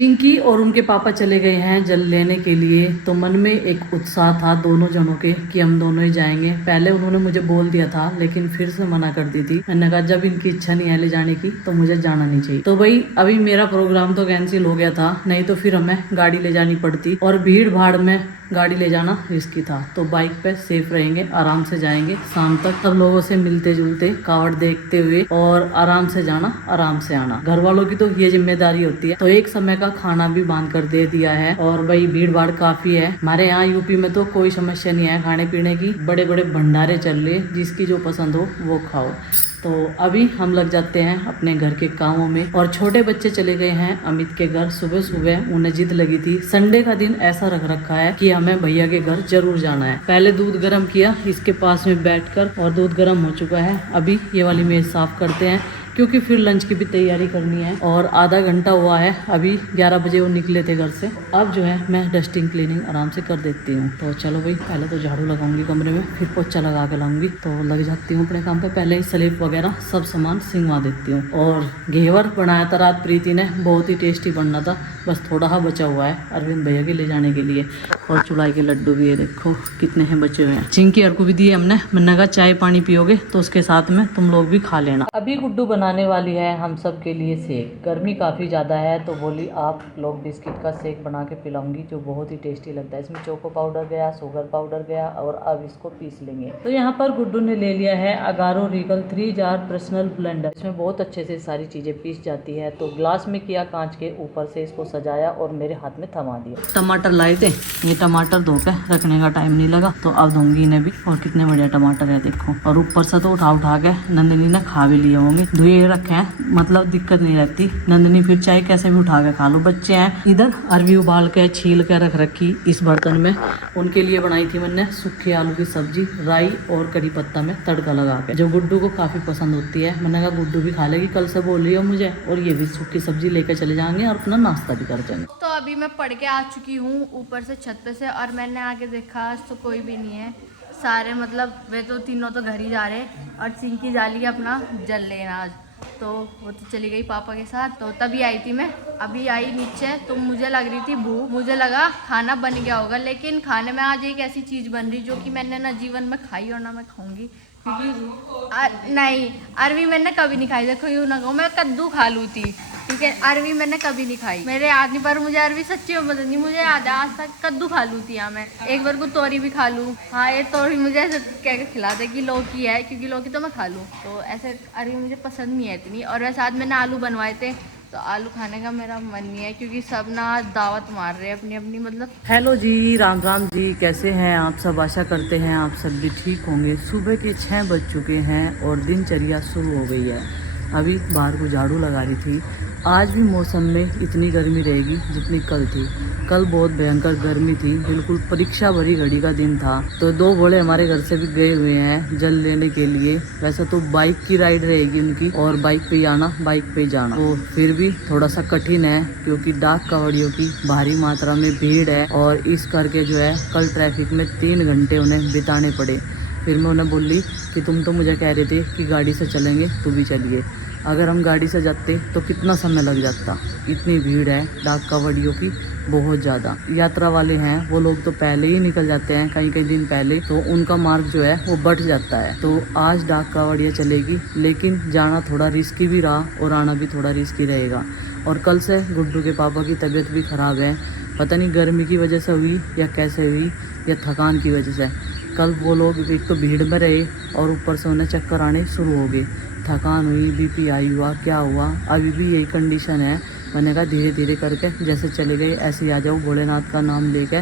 पिंकी और उनके पापा चले गए हैं जल लेने के लिए। तो मन में एक उत्साह था दोनों जनों के कि हम दोनों ही जाएंगे। पहले उन्होंने मुझे बोल दिया था लेकिन फिर से मना कर दी थी। मैंने कहा जब इनकी इच्छा नहीं है ले जाने की तो मुझे जाना नहीं चाहिए। तो भाई अभी मेरा प्रोग्राम तो कैंसिल हो गया था, नहीं तो फिर हमें गाड़ी ले जानी पड़ती और भीड़ भाड़ में गाड़ी ले जाना रिस्की था। तो बाइक पे सेफ रहेंगे, आराम से जाएंगे, शाम तक सब लोगों से मिलते जुलते कावड़ देखते हुए और आराम से जाना आराम से आना। घर वालों की तो ये जिम्मेदारी होती है। तो एक समय का खाना भी बांध कर दे दिया है और भाई भीड़ भाड़ काफी है। हमारे यहाँ यूपी में तो कोई समस्या नहीं है खाने पीने की, बड़े बड़े भंडारे चल रहे, जिसकी जो पसंद हो वो खाओ। तो अभी हम लग जाते हैं अपने घर के कामों में और छोटे बच्चे चले गए हैं अमित के घर। सुबह सुबह उन्हें जिद लगी थी, संडे का दिन ऐसा रख रखा है कि हमें भैया के घर जरूर जाना है। पहले दूध गर्म किया इसके पास में बैठकर और दूध गर्म हो चुका है। अभी ये वाली मेज साफ करते हैं क्योंकि फिर लंच की भी तैयारी करनी है और आधा घंटा हुआ है, अभी 11 बजे वो निकले थे घर से। अब जो है मैं डस्टिंग क्लीनिंग आराम से कर देती हूँ। तो चलो भाई पहले तो झाड़ू लगाऊंगी कमरे में, फिर पोछा लगा के लाऊंगी। तो लग जाती हूँ अपने काम पे, पहले ही स्लिप वगैरह सब सामान सिंगवा देती हूँ। और घेवर बनाया था रात प्रीति ने, बहुत ही टेस्टी बनना था, बस थोड़ा सा बचा हुआ है अरविंद भैया के ले जाने के लिए। और चुलाई के लड्डू भी है, देखो कितने हैं बचे हुए हैं। चिंकी और को भी दिए हमने। मैंने कहा चाय पानी पियोगे तो उसके साथ में तुम लोग भी खा लेना। अभी गुड्डू बनाने वाली है हम सब के लिए शेक। गर्मी काफ़ी ज़्यादा है तो बोली आप लोग बिस्किट का शेक बना के पिलाऊंगी जो बहुत ही टेस्टी लगता है। इसमें चोको पाउडर गया, शुगर पाउडर गया और अब इसको पीस लेंगे। तो यहाँ पर गुड्डू ने ले लिया है Agaro Regal 3 jar personal blender. इसमें बहुत अच्छे से सारी चीज़ें पीस जाती है। तो ग्लास में किया कांच के, ऊपर से इसको सजाया और मेरे हाथ में थमा दिया। टमाटर लाए थे, ये टमाटर धो के रखने का टाइम नहीं लगा तो अब दूंगी इन्हें भी। और कितने बढ़िया टमाटर है देखो। और ऊपर से तो उठा उठा के नंदिनी ने खा भी लिए होंगे, धुए रखे हैं, मतलब दिक्कत नहीं रहती। नंदिनी फिर चाहे कैसे भी उठा के खा लो। बच्चे हैं इधर अरबी उबाल के छील के रख रखी इस बर्तन में, उनके लिए बनाई थी मैंने सूखे आलू की सब्जी, राई और कड़ी पत्ता में तड़का लगा के, जो गुड्डू को काफी पसंद होती है। मैंने कहा गुड्डू भी खा लेगी, कल से बोल रही हो मुझे, और ये भी सूखी सब्जी लेकर चले जाएंगे और अपना नाश्ता भी कर जाएंगे। तो अभी मैं पढ़ के आ चुकी हूँ ऊपर से छत पे से, और मैंने आके देखा आज तो कोई भी नहीं है, सारे मतलब वे तो तीनों तो घर ही जा रहे और चिंकी जा रही है अपना जल लेना आज। तो वो तो चली गई पापा के साथ। तो तभी आई थी मैं, अभी आई नीचे तो मुझे लग रही थी भूख, मुझे लगा खाना बन गया होगा, लेकिन खाने में आज एक ऐसी चीज़ बन रही जो कि मैंने ना जीवन में खाई और ना मैं खाऊंगी, क्योंकि नहीं अरवी मैंने कभी नहीं खाई। देखो यूँ ना कहूँ, मैं कद्दू खा लूँ थी, ठीक है, अरवी मैंने कभी नहीं खाई, मेरे याद नहीं, पर मुझे अरवी सच्ची में पसंद नहीं। मुझे याद है आज तक कद्दू खा लूँ थी यहाँ मैं, एक बार को तोरी भी खा लूँ। हाँ ये तोरी मुझे ऐसे कह के खिला दे कि लौकी है, क्योंकि लौकी तो मैं खा लूँ, तो ऐसे अरवी मुझे पसंद नहीं है इतनी। और वैसे आज मैंने आलू बनवाए थे तो आलू खाने का मेरा मन नहीं है, क्योंकि सब ना आज दावत मार रहे हैं अपनी अपनी, मतलब। हेलो जी, राम राम जी, कैसे हैं आप सब? आशा करते हैं आप सब भी ठीक होंगे। सुबह के 6 बज चुके हैं और दिनचर्या शुरू हो गई है। अभी बाहर को झाड़ू लगा रही थी। आज भी मौसम में इतनी गर्मी रहेगी जितनी कल थी। कल बहुत भयंकर गर्मी थी, बिल्कुल परीक्षा भरी घड़ी का दिन था। तो 2 घोड़े हमारे घर से भी गए हुए हैं जल लेने के लिए। वैसे तो बाइक की राइड रहेगी उनकी और बाइक पे आना बाइक पे जाना, तो फिर भी थोड़ा सा कठिन है क्योंकि डाक कावड़ियों की भारी मात्रा में भीड़ है और इस करके जो है कल ट्रैफिक में 3 घंटे उन्हें बिताने पड़े। फिर मैं उन्हें बोली कि तुम तो मुझे कह रहे थे कि गाड़ी से चलेंगे, तो भी चलिए। अगर हम गाड़ी से जाते तो कितना समय लग जाता, इतनी भीड़ है डाक कावड़ियों की बहुत ज़्यादा। यात्रा वाले हैं वो लोग तो पहले ही निकल जाते हैं कई कई दिन पहले, तो उनका मार्ग जो है वो बढ़ जाता है। तो आज डाक कावड़ियाँ चलेगी, लेकिन जाना थोड़ा रिस्की भी रहा और आना भी थोड़ा रिस्की रहेगा। और कल से गुड्डू के पापा की तबीयत भी ख़राब है, पता नहीं गर्मी की वजह से हुई या कैसे हुई या थकान की वजह से। कल वो लोग एक तो भीड़ में रहे और ऊपर से उन्हें चक्कर आने शुरू हो गए, थकान हुई, बीपी हाई हुआ, क्या हुआ, अभी भी यही कंडीशन है। मैंने कहा धीरे धीरे करके जैसे चले गए ऐसे ही आ जाओ भोलेनाथ का नाम लेके।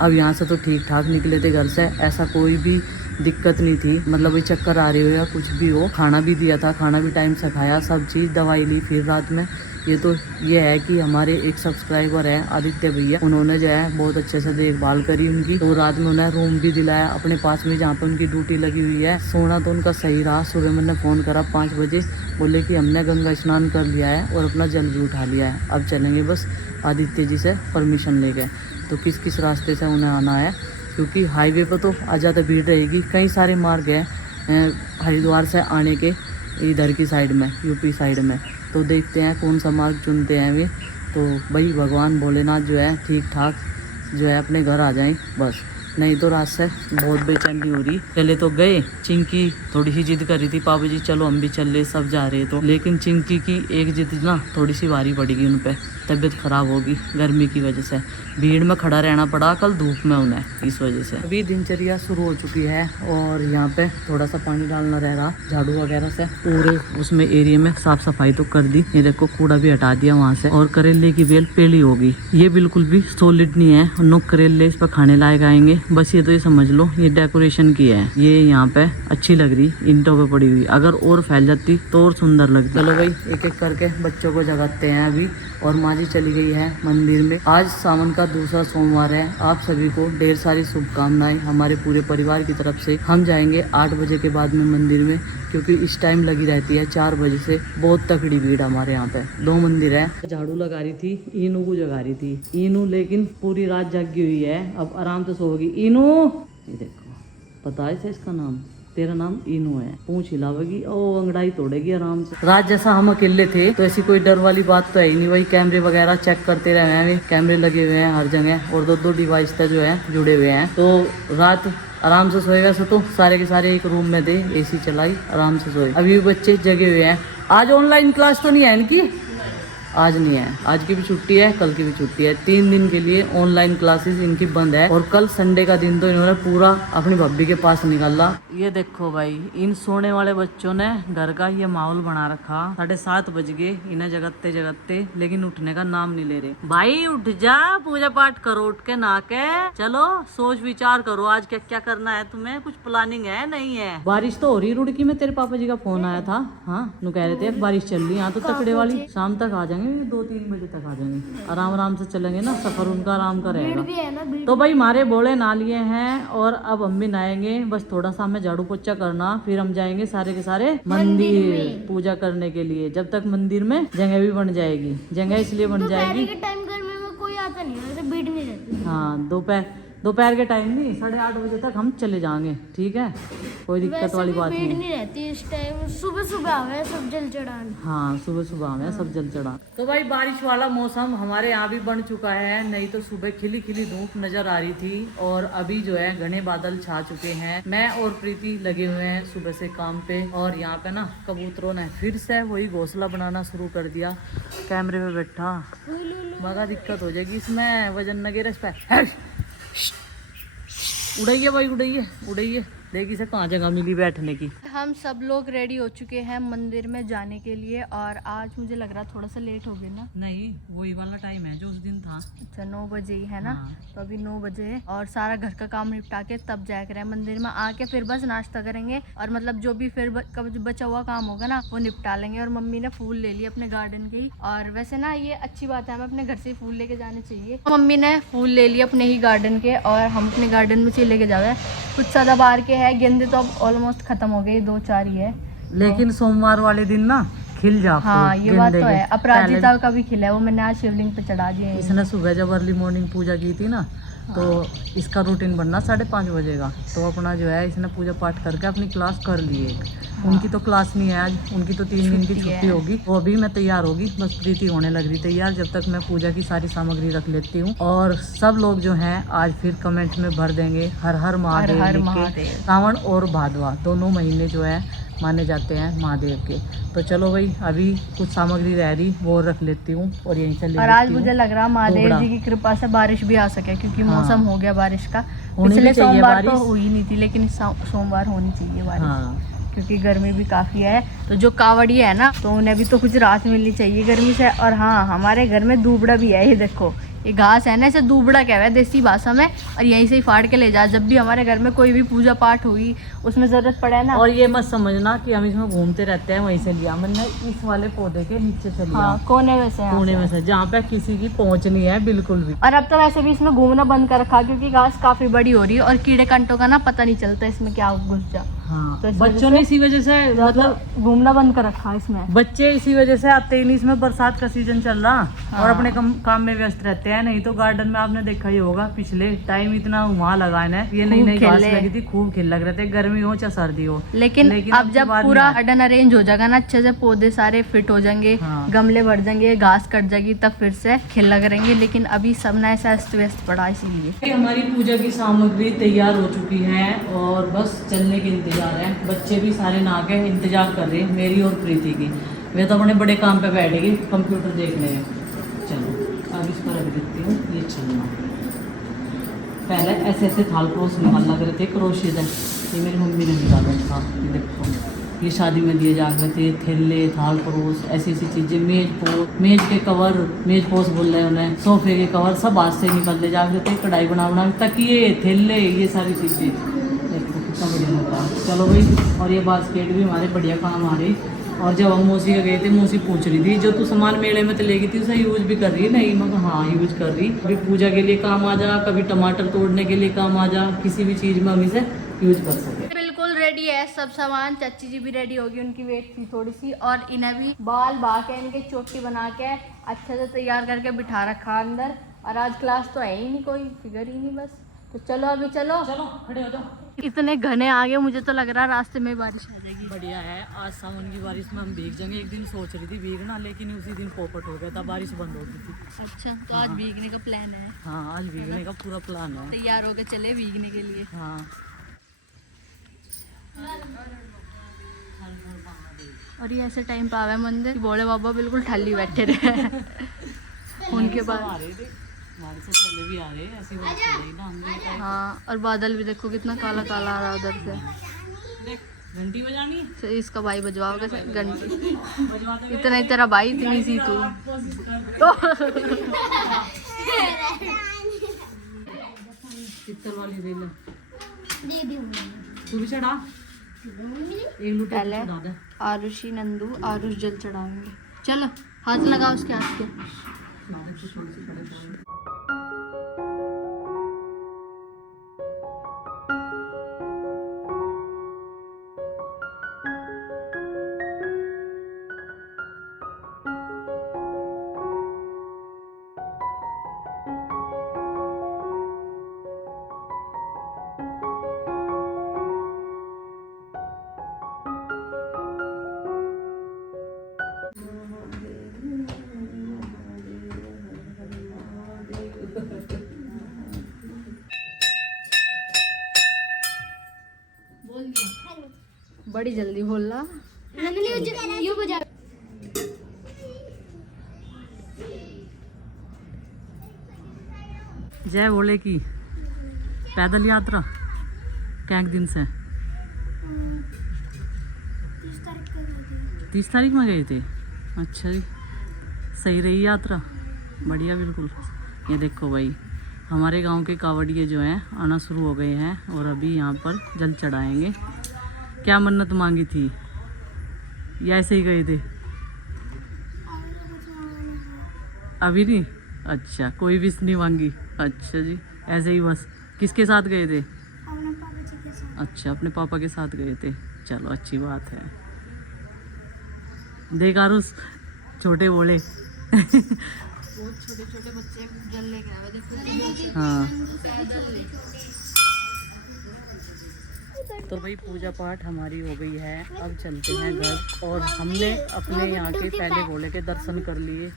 अब यहाँ से तो ठीक ठाक निकले थे घर से, ऐसा कोई भी दिक्कत नहीं थी, मतलब वही चक्कर आ रही हो या कुछ भी हो। खाना भी दिया था, खाना भी टाइम से खाया, सब चीज़, दवाई ली फिर रात में। ये तो ये है कि हमारे एक सब्सक्राइबर हैं आदित्य भैया, उन्होंने जो है बहुत अच्छे से देखभाल करी उनकी। तो रात में उन्हें रूम भी दिलाया अपने पास में जहाँ पे उनकी ड्यूटी लगी हुई है। सोना तो उनका सही रहा। सुबह मैंने फ़ोन करा 5 बजे, बोले कि हमने गंगा स्नान कर लिया है और अपना जल भी उठा लिया है, अब चलेंगे बस आदित्य जी से परमिशन लेके। तो किस किस रास्ते से उन्हें आना है, क्योंकि हाईवे पर तो आ ज़्यादा भीड़ रहेगी। कई सारे मार्ग हैं हरिद्वार से आने के इधर की साइड में, यूपी साइड में। तो देखते हैं कौन सा मार्ग चुनते हैं वे, तो भाई भगवान भोलेनाथ जो है ठीक ठाक जो है अपने घर आ जाएं बस, नहीं तो रात से बहुत बेचैनी हो रही। पहले तो गए, चिंकी थोड़ी सी जिद कर रही थी पापा जी चलो हम भी चल रहे, सब जा रहे तो, लेकिन चिंकी की एक जिद ना थोड़ी सी भारी पड़ेगी उन पे, तबीयत खराब होगी गर्मी की वजह से, भीड़ में खड़ा रहना पड़ा कल धूप में उन्हें, इस वजह से। अभी दिनचर्या शुरू हो चुकी है और यहाँ पे थोड़ा सा पानी डालना रह रहा, झाड़ू वगैरह से पूरे उसमें एरिया में साफ सफाई तो कर दी। ये देखो कूड़ा भी हटा दिया वहाँ से, और करेले की बेल पेली होगी, ये बिल्कुल भी सॉलिड नहीं है, नो करेले इस पर खाने लायक आएंगे बस। ये तो ये समझ लो ये डेकोरेशन की है, ये यहाँ पे अच्छी लग रही ईंटों पे पड़ी हुई, अगर और फैल जाती तो और सुंदर लगती। चलो भाई एक एक करके बच्चों को जगाते हैं अभी, और माँ जी चली गई है मंदिर में। आज सावन का दूसरा सोमवार है, आप सभी को ढेर सारी शुभकामनाएं हमारे पूरे परिवार की तरफ से। हम जाएंगे 8 बजे के बाद में मंदिर में, क्योंकि इस टाइम लगी रहती है 4 बजे से बहुत तकड़ी भीड़ हमारे यहाँ पे। 2 मंदिर है। झाड़ू लगा रही थी, इनू को जगा रही थी, इनू लेकिन पूरी रात जागी हुई है, अब आराम से सोगी। इनू ये देखो पता है इसका नाम, तेरा नाम इनू है, पूंछ हिलावेगी और अंगड़ाई तोड़ेगी आराम से। रात जैसा हम अकेले थे तो ऐसी कोई डर वाली बात तो है ही नहीं भाई, कैमरे वगैरह चेक करते रहे हैं, कैमरे लगे हुए हैं हर जगह, और 2 डिवाइस जो है जुड़े हुए हैं, तो रात आराम से सोएगा। सो तो सारे के सारे एक रूम में थे, एसी चलाई, आराम से सोए। अभी बच्चे जगे हुए हैं। आज ऑनलाइन क्लास तो नहीं है इनकी, आज नहीं है, आज की भी छुट्टी है, कल की भी छुट्टी है, 3 दिन के लिए ऑनलाइन क्लासेस इनकी बंद है। और कल संडे का दिन तो इन्होंने पूरा अपनी भाभी के पास निकाला। ये देखो भाई इन सोने वाले बच्चों ने घर का ये माहौल बना रखा। 7:30 बज गए इन्हें जगते जगते, लेकिन उठने का नाम नहीं ले रहे। भाई उठ जा, पूजा पाठ करो, उठ के नहा के चलो, सोच विचार करो आज क्या क्या करना है तुम्हें, कुछ प्लानिंग है नहीं है। बारिश तो हो रही रुड़की में, तेरे पापा जी का फोन आया था, हाँ नु कह रहे थे बारिश चल रही, यहाँ तो तकड़े वाली, शाम तक आ जाएंगे, 2-3 बजे तक आ जाएंगे, आराम आराम से चलेंगे ना, सफर उनका आराम का रहेगा। तो भाई हमारे बोले ना लिए हैं, और अब हम भी नहाएंगे, बस थोड़ा सा हमें झाड़ू पोछा करना, फिर हम जाएंगे सारे के सारे मंदिर पूजा करने के लिए। जब तक मंदिर में जगह भी बन जाएगी, जगह इसलिए बन जाएगी टाइम गर्मी में कोई आता नहीं है, भीड़ नहीं रहती। हाँ दोपहर के टाइम नहीं, 8:30 बजे तक हम चले जाएंगे, ठीक है, कोई दिक्कत वाली बात नहीं रहती इस टाइम। सुबह हमें सब जल चढ़ान, हाँ सुबह हमें सब जल चढ़ा। तो भाई बारिश वाला मौसम हमारे यहाँ भी बन चुका है, नहीं तो सुबह खिली खिली धूप नजर आ रही थी, और अभी जो है घने बादल छा चुके हैं। मैं और प्रीति लगे हुए हैं सुबह से काम पे, और यहाँ पे ना कबूतरों ने फिर से वही घोंसला बनाना शुरू कर दिया। कैमरे पे बैठा मगर दिक्कत हो जाएगी इसमें, वजन न गिरे इस पे। उड़ाइए भाई उड़ाइए, देखिए से कहाँ जगह मिली बैठने की। हम सब लोग रेडी हो चुके हैं मंदिर में जाने के लिए, और आज मुझे लग रहा थोड़ा सा लेट हो गया ना। नहीं वही वाला टाइम है जो उस दिन था। अच्छा 9 बजे ही है ना, हाँ। तो अभी 9 बजे है, और सारा घर का काम निपटा के तब जाया करें मंदिर में, आके फिर बस नाश्ता करेंगे, और मतलब जो भी फिर बचा हुआ काम होगा ना वो निपटा लेंगे। और मम्मी ने फूल ले लिए अपने गार्डन के ही, और वैसे ना ये अच्छी बात है, हमें अपने घर से फूल लेके जाने चाहिए। मम्मी ने फूल ले लिए अपने ही गार्डन के, और हम अपने गार्डन में से लेके जावे। कुछ सदाबहार के है, गेंदे तो अब ऑलमोस्ट खत्म हो गए, 2-4 ही है, लेकिन सोमवार वाले दिन ना खिल जाते। हाँ ये बात तो है। अपराजिता का भी खिला है, वो मैंने आज शिवलिंग पे चढ़ा दिया है। इसने सुबह जब अर्ली मॉर्निंग पूजा की थी ना, तो इसका रूटीन बनना 5:30 बजे का, तो अपना जो है इसने पूजा पाठ करके अपनी क्लास कर ली है। उनकी तो क्लास नहीं है आज, उनकी तो 3 दिन की छुट्टी होगी। वो अभी मैं तैयार होगी, बस प्रीति होने लग रही तैयार, जब तक मैं पूजा की सारी सामग्री रख लेती हूँ। और सब लोग जो हैं आज फिर कमेंट में भर देंगे हर हर महादेव लिख के। सावन और भादवा दोनों महीने जो है माने जाते हैं महादेव के। तो चलो भाई अभी कुछ सामग्री रह रही वो रख लेती हूँ और यहीं से ले। और आज मुझे लग रहा महादेव जी की कृपा से बारिश भी आ सके, क्योंकि मौसम हो गया बारिश का। पिछले सोमवार तो हुई नहीं थी, लेकिन इस सोमवार होनी चाहिए बारिश, क्योंकि गर्मी भी काफ़ी है। तो जो कावड़ी है ना, तो उन्हें भी तो कुछ राहत मिलनी चाहिए गर्मी से। और हाँ, हमारे घर में दूबड़ा भी है, ये देखो ये घास है ना, इसे दूबड़ा कहते हैं देसी भाषा में, और यहीं से ही फाड़ के ले जा। जब भी हमारे घर में कोई भी पूजा पाठ हुई उसमें ज़रूरत पड़े ना। और ये मत समझना कि हम इसमें घूमते रहते हैं, वहीं से लिया मैंने, इस वाले पौधे के नीचे से लिया। हाँ, कोने में से जहाँ पे किसी की पहुँच नहीं है बिल्कुल भी। और अब तो वैसे भी इसमें घूमना बंद कर रखा, क्योंकि घास काफ़ी बड़ी हो रही है और कीड़े कंटों का ना पता नहीं चलता इसमें क्या घुस जा। हाँ, तो इस बच्चों ने इसी वजह से मतलब घूमना बंद कर रखा है इसमें। बच्चे इसी वजह से आते ही नहीं, इसमें बरसात का सीजन चल रहा और अपने काम में व्यस्त रहते हैं। नहीं तो गार्डन में आपने देखा ही होगा पिछले टाइम इतना वहाँ लगाए ना, ये नई नई घास लगी थी, खूब खिल लग रहे थे, गर्मी हो चाहे सर्दी हो। लेकिन अब जब पूरा गार्डन अरेंज हो जाएगा ना अच्छे से, पौधे सारे फिट हो जाएंगे, हाँ। गमले भर जाएंगे, घास कट जाएगी, तब फिर से खिल लग रहेंगे। लेकिन अभी सब ना ऐसा अस्त व्यस्त पड़ा, इसीलिए। हमारी पूजा की सामग्री तैयार हो चुकी है और बस चलने के इंतजार है। बच्चे भी सारे नहा के इंतजार कर रहे हैं मेरी और प्रीति की। वे तो अपने बड़े काम पे बैठेगी, कंप्यूटर देख रहे हैं। चलो अब इसको रख देती हूँ, ये चलना। पहले ऐसे ऐसे थाल परोस निकाल लग रहे थे, क्रोशिया है, ये मेरी मम्मी ने निकाला था। ये देखो, ये शादी में दिए जा रहे थे, थैले, थाल परोस, ऐसी ऐसी चीज़ें, मेज के कवर, मेज पोस बोल रहे हैं उन्हें, सोफे के कवर, सब हाथ से निकालते जा रहे थे, कढ़ाई बना तकिए, थैले, ये सारी चीज़ें। देखो कितना बढ़िया लग रहा है। चलो भाई, और ये बास्केट भी हमारे बढ़िया काम आ रही। और जब हम मौसी के गए थे, मौसी पूछ रही थी जो तू सामान मेले में तो ले गई थी उसे यूज भी कर रही है? नहीं, मैं हाँ यूज कर रही। कभी पूजा के लिए काम आ जा, कभी टमाटर तोड़ने के लिए काम आ जा, किसी भी चीज़ में हम इसे यूज कर सके। बिल्कुल रेडी है सब सामान। चाची जी भी रेडी होगी, उनकी वेट थी थोड़ी सी। और इन्हें भी बाल बा के, इनके चोटी बना के अच्छे से तैयार करके बिठा रखा अंदर। और आज क्लास तो है ही नहीं, कोई फिगर ही नहीं बस। तो चलो अभी चलो खड़े हो जाओ। इतने घने आगे, मुझे तो लग रहा है रास्ते में बारिश आ जाएगी। बढ़िया है, आज सावन की बारिश में हम भीग जाएंगे। एक दिन सोच रही थी भीगना, लेकिन उसी दिन पोपट हो गया था, बारिश बंद हो गई थी। अच्छा, तो आज भीगने का प्लान है? हाँ, आज भीगने का पूरा प्लान है। तैयार होके चले भीगने के लिए। हाँ। और ये ऐसे टाइम पे आवे मंदिर, भोले बाबा बिल्कुल ठल्ली बैठे रहे। उनके बाद हमारे से पहले भी आ रहे हैं, ऐसी बात चल रही ना हम। हाँ, और बादल भी देखो कितना काला काला आ रहा है उधर से। घंटी बजानी तो इसका भाई बजवाओगे घंटी? बजवाते इतना ही तेरा भाई, इतनी सी तू। तो पित्तल वाली रेल तू भी चढ़ा, एक लुटा पहले चढ़ा दे। आरुषी नंदू आरुष जल चढ़ाएंगे। चलो हाथ लगा उसके हाथ के। बड़ी जल्दी बोल रहा। जय भोले की पैदल यात्रा कैंक दिन से 30 तारीख में गए थे। अच्छा जी, सही रही यात्रा, बढ़िया बिल्कुल। ये देखो भाई, हमारे गांव के कावड़िए जो हैं आना शुरू हो गए हैं और अभी यहाँ पर जल चढ़ाएंगे। क्या मन्नत मांगी थी या ऐसे ही गए थे? अभी नहीं? अच्छा, कोई विश नहीं मांगी। अच्छा जी, ऐसे ही बस। किसके साथ गए थे? अच्छा, अपने पापा के साथ गए थे। चलो अच्छी बात है। देख आरुष, छोटे बोले बहुत छोटे छोटे बच्चे जल लेके आए, देखो। हाँ। तो भाई पूजा पाठ हमारी हो गई है, अब चलते हैं घर। और हमने अपने यहाँ के पहले भोले के दर्शन कर लिए।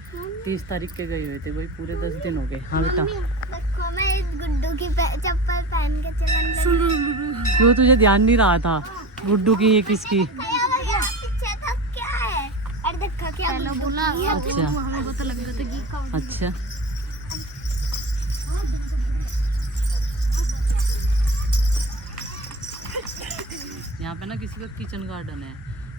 30 तारीख के गए हुए थे भाई, पूरे 10 दिन हो गए। हाँ बेटा, देखो मैं इस गुड्डू की चप्पल पहन के चलन। क्यों तुझे ध्यान नहीं रहा था गुड्डू की ये किसकी? पीछे तो क्या है? अरे देखो क्या बोला। अच्छा, हमें पता लग गया था कि कौन। अच्छा। यहाँ पे ना किसी का किचन गार्डन है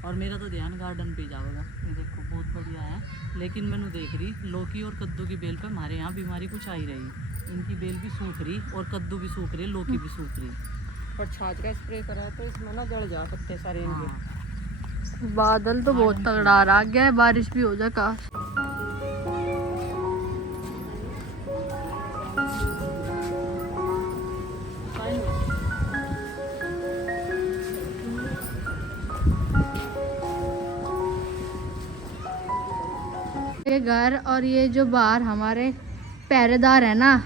और मेरा तो ध्यान गार्डन पे जाएगा। ये देखो बहुत बढ़िया है, लेकिन मैंने देख रही लौकी और कद्दू की बेल पे हमारे यहाँ बीमारी कुछ आई रही। इनकी बेल भी सूख रही और कद्दू भी सूख रही, लौकी भी सूख रही। और छाछ का स्प्रे करा तो इसमें ना जड़ जा पत्ते सारे इनके। बादल तो बहुत तगड़ा आ रहा है, बारिश भी हो जाए काश। घर और ये जो बाहर हमारे पहरेदार है ना,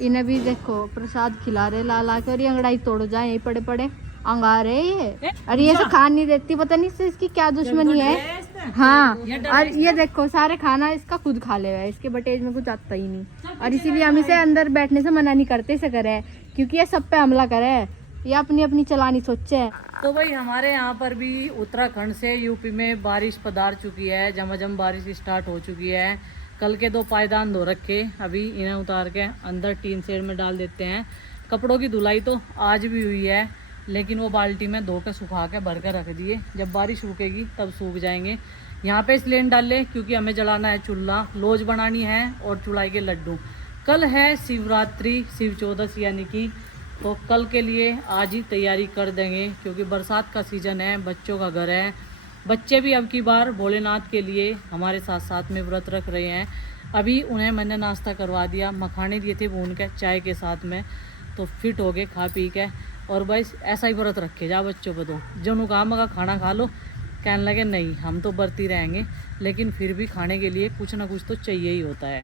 इन्हें भी देखो प्रसाद खिला रहे ला ला के, और ये अंगड़ाई तोड़ जाए यही पड़े पड़े अंगार है ये। और ये सब खान नहीं देती, पता नहीं इससे इसकी क्या दुश्मनी है। हाँ, और ये देखो सारे खाना इसका खुद खा ले है, इसके बटेज में कुछ आता ही नहीं, और इसीलिए हम इसे अंदर बैठने से मना नहीं करते इसे करे, क्योंकि ये सब पे हमला करे, ये अपनी अपनी चलानी सोचे है। तो भाई हमारे यहाँ पर भी उत्तराखंड से यूपी में बारिश पधार चुकी है, झमाझम बारिश स्टार्ट हो चुकी है। कल के 2 पायदान धो रखे, अभी इन्हें उतार के अंदर टीन शेड में डाल देते हैं। कपड़ों की धुलाई तो आज भी हुई है, लेकिन वो बाल्टी में धो के सुखा के भर के रख दिए, जब बारिश रुकेगी तब सूख जाएंगे। यहाँ पे इसलिए डाले क्योंकि हमें जलाना है चूल्हा, लोज बनानी है और चुड़ाई के लड्डू। कल है शिवरात्रि, शिव चौदस यानी कि, तो कल के लिए आज ही तैयारी कर देंगे, क्योंकि बरसात का सीज़न है, बच्चों का घर है। बच्चे भी अब की बार भोलेनाथ के लिए हमारे साथ साथ में व्रत रख रहे हैं। अभी उन्हें मैंने नाश्ता करवा दिया, मखाने दिए थे भून के चाय के साथ में, तो फिट हो गए खा पी के। और बस ऐसा ही व्रत रखे जा बच्चों को, तो जो उन्होंने कहा मगा खाना खा लो, कहने लगे नहीं हम तो बरती रहेंगे, लेकिन फिर भी खाने के लिए कुछ ना कुछ तो चाहिए ही होता है।